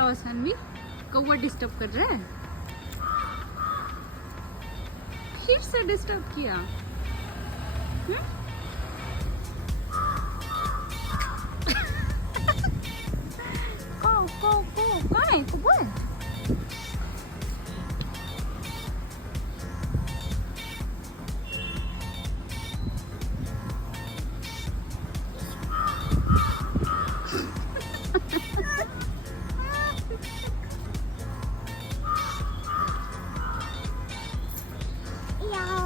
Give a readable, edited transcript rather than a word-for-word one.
आवाज सानवी? कौवा डिस्टर्ब कर रहा है, फिर से डिस्टर्ब किया। को कौवा है, कौवा है।